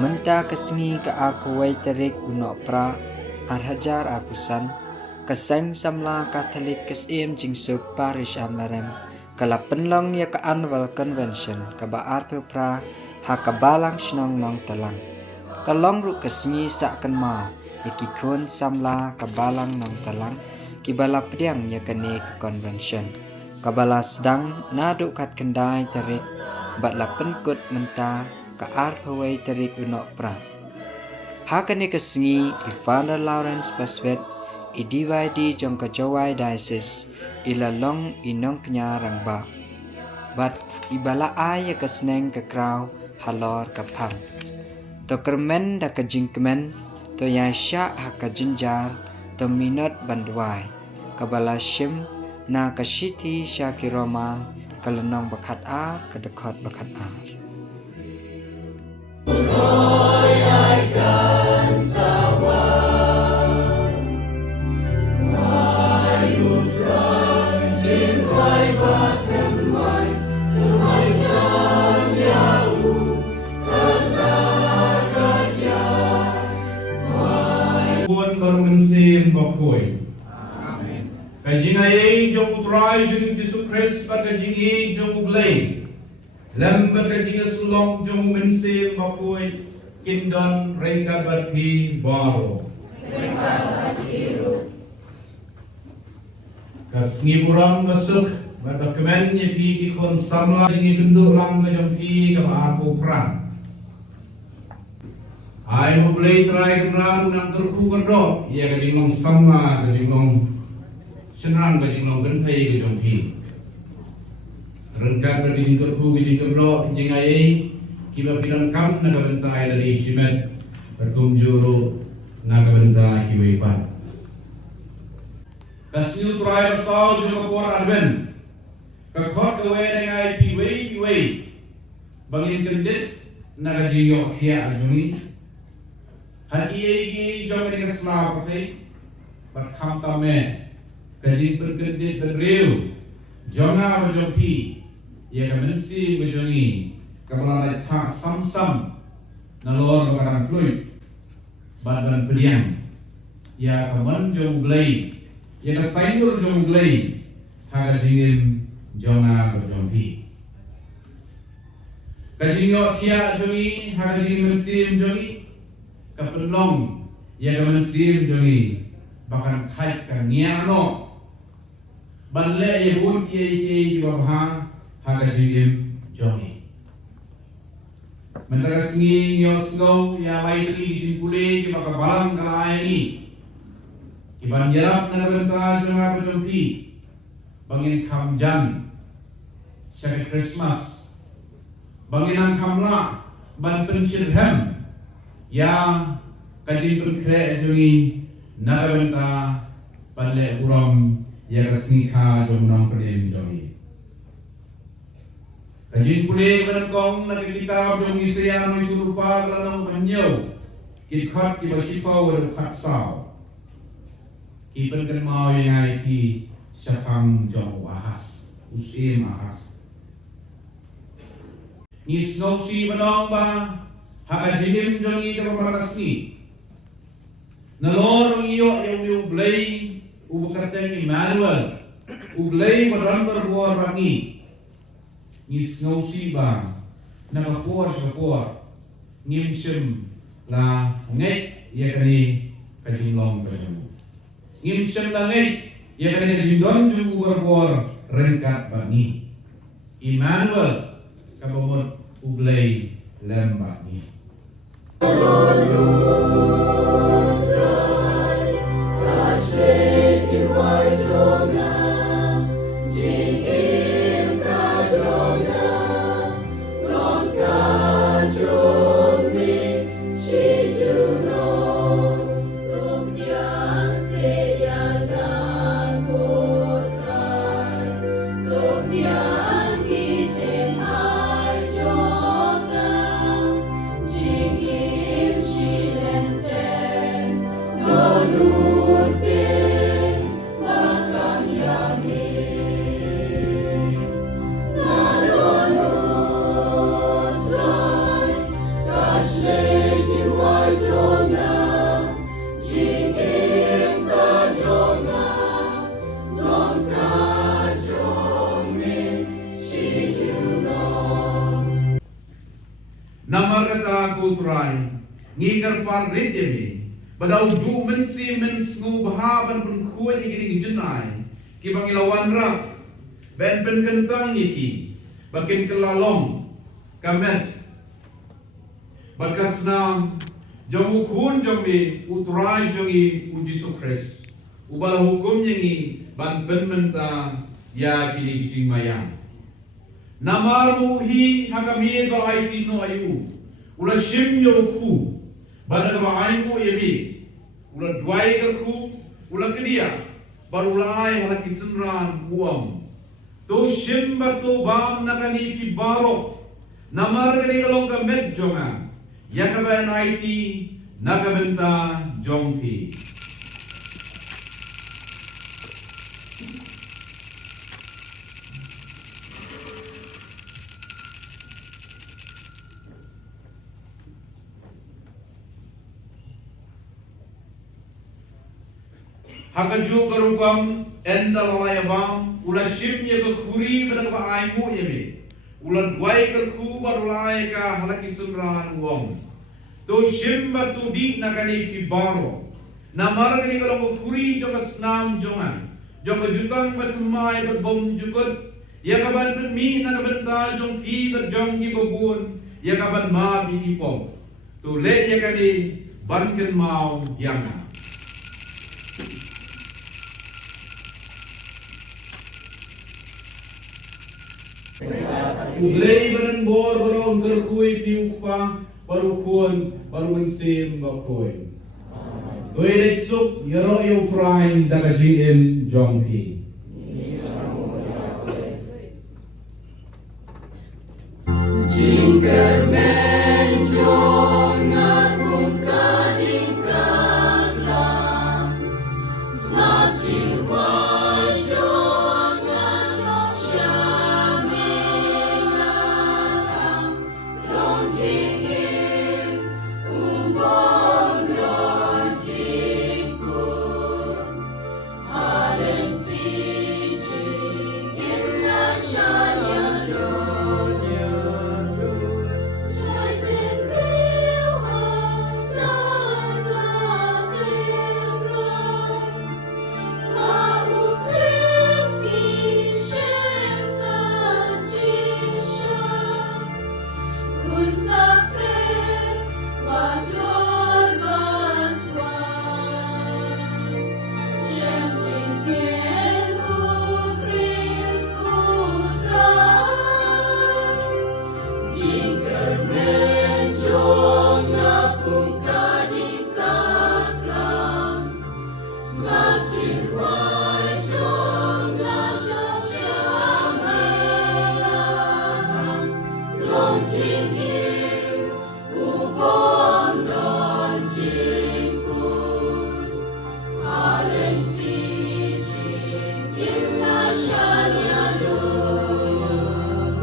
Menta kesengi ke arpawai terik unok pra arhajar arpusan keseng samla Katolik kesim jingsuk parish amlarem kala penlong ya ke annual convention ke ba arpu pra hakabalang snong nong talang kalong ru kesengi sakkan ma ikikun samla kabalang nong talang kibala pediang ya kene ke convention kabala sedang naduk kat kendai terik batla penkut menta ke arpawai terik unok pra hakane kesengi Ivana Lawrence Paswet idiwai jong kejawai diocese ilalong inong kenya rangba bat ibala ay kesneng ke kraw halor kapang to kermen da kejingkemen to yasya hakajinjar to minot bandwai kabala shim na kashiti syakiroman kalenong bakat a kedekot bakat a Kajing ayai jong utrai jong Yesus Kristus kajing ayai jong uglay lam kajing sulong jong mense makoi kindon rengka bati baro kasngi burang kasuk pada kemen ye pi ikon samla jingi bendu lang kajong pi ka aku perang ai uglay trai kenang nang terku kerdo ye kajing long samla kajing long senang bagi long gentai ke jongki rengkat bagi kerfu bagi kerlo jingai kiba pidan kam naga bentai dari simet berkumjuru naga bentai kiwepan kasniu trai rasau juga por adven kakot kewe dengan piwe bangin kendit naga jiyo fia ajuni hati ye jong dengan smart pe berkham tamen kajing perkedit beriu jonga berjompi ia kemensi berjongi kebelalai tak sam-sam nalor lokaran fluid badan pediang ia kemen jong glay ia kesainur jong glay hagajingin jonga berjompi kajing yok kia jongi hagajingin mensi berjongi kepenlong ia kemensi berjongi bahkan kait kan niano balle ye bun kiye ki babha haga jim jongi mentara singi nyosgo ya lai tani ki kule ki baka balang kala ini ki ban yarap na benta jonga bajompi bangin khamjan syak Christmas bangin ang khamla ban penchirham ya kajin perkre jongi na benta balle uram ya kasnikha jomnam pradem jogi kajin pule menengkong na kitab jom isrian itu rupa kalanang menyau kit khat ki basipau wa khat sao ki penken mau yang ki syakam jom wahas usim ahas nisno si manong ba hakajim jogi ke pamakasni nalor ngiyo yang ni ublay ubukarten Emmanuel ublay badan berbuar bangi ngis ngausi ba nakapor ngimsim la ngai ya kani kajinglong kajung ngimsim la ngai ya kani kajindon jung berbuar rengkat bangi Emmanuel kabamot ublay lembani Lord, Namar kata ku trai, ngikar par rit yemi, badau ju mensi mensku bahaban pun kuat gini jenai, ki bangilawan rak, ben pen kentang iki, bakin kelalom, kamet, bakasnam, jamu kun jami utrai jangi uji sukres, ubala hukum yangi ban pen menta ya kini kijing mayang. Namar muhi hakamien balai tino ayu, ula shim yoku, bana balai mu yebi, ula dwai kerku, ula kedia, barulai hala kisenran uam. To shim batu bam nakani pi barok, namar kani kalong kamet jonga, yakaban aiti nakabenta jongpi. Hakaju karukam endal layabam ula shimnya ke kuri pada ka aimu yeme ula dwai ke ku barulai ka halaki sunran uang to shim batu di nakani ki baro namar kani kalau kuri joka snam jongan joka jutang batu mai berbom jukut ya kaban penmi nakabenta jong pi berjong ki babun ya kaban ma pi pom to le ya kani banken mau yang Uglay banan bor barong kerkui piukpa parukuan barun sim bakoy. Toilet soup yero yo prime dagajin jongpi. Jingle bell.